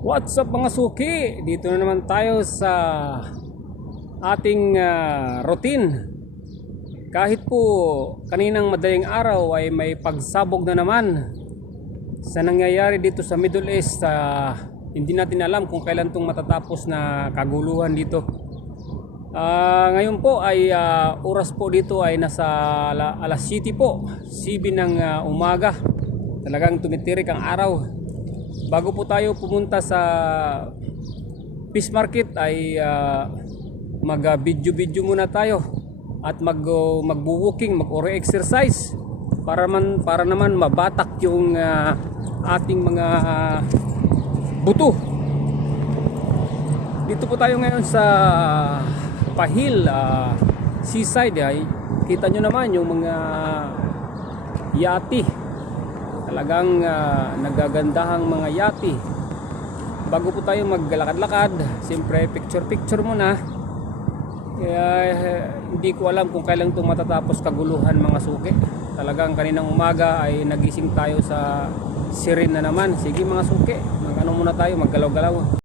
What's up mga suki? Dito na naman tayo sa ating routine. Kahit po kaninang madaling araw ay may pagsabog na naman sa nangyayari dito sa Middle East. Hindi natin alam kung kailan itong matatapos na kaguluhan dito. Ngayon po ay oras po dito ay nasa alas 7 po, 7 ng umaga. Talagang tumitirik ang araw. Bago po tayo pumunta sa fish market ay mag-video muna tayo at magbo-walking, mag-exercise para naman mabatak yung ating mga buto. Dito po tayo ngayon sa Pahil seaside. Kita nyo naman yung mga yati. Talagang nagagandahang mga yati. Bago po tayo maglalakad-lakad, siyempre picture muna. Kaya hindi ko alam kung kailan itong matatapos kaguluhan mga suki. Talagang kaninang umaga ay nagising tayo sa sirin na naman. Sige mga suki, mag-ano muna tayo, maggalaw-galaw.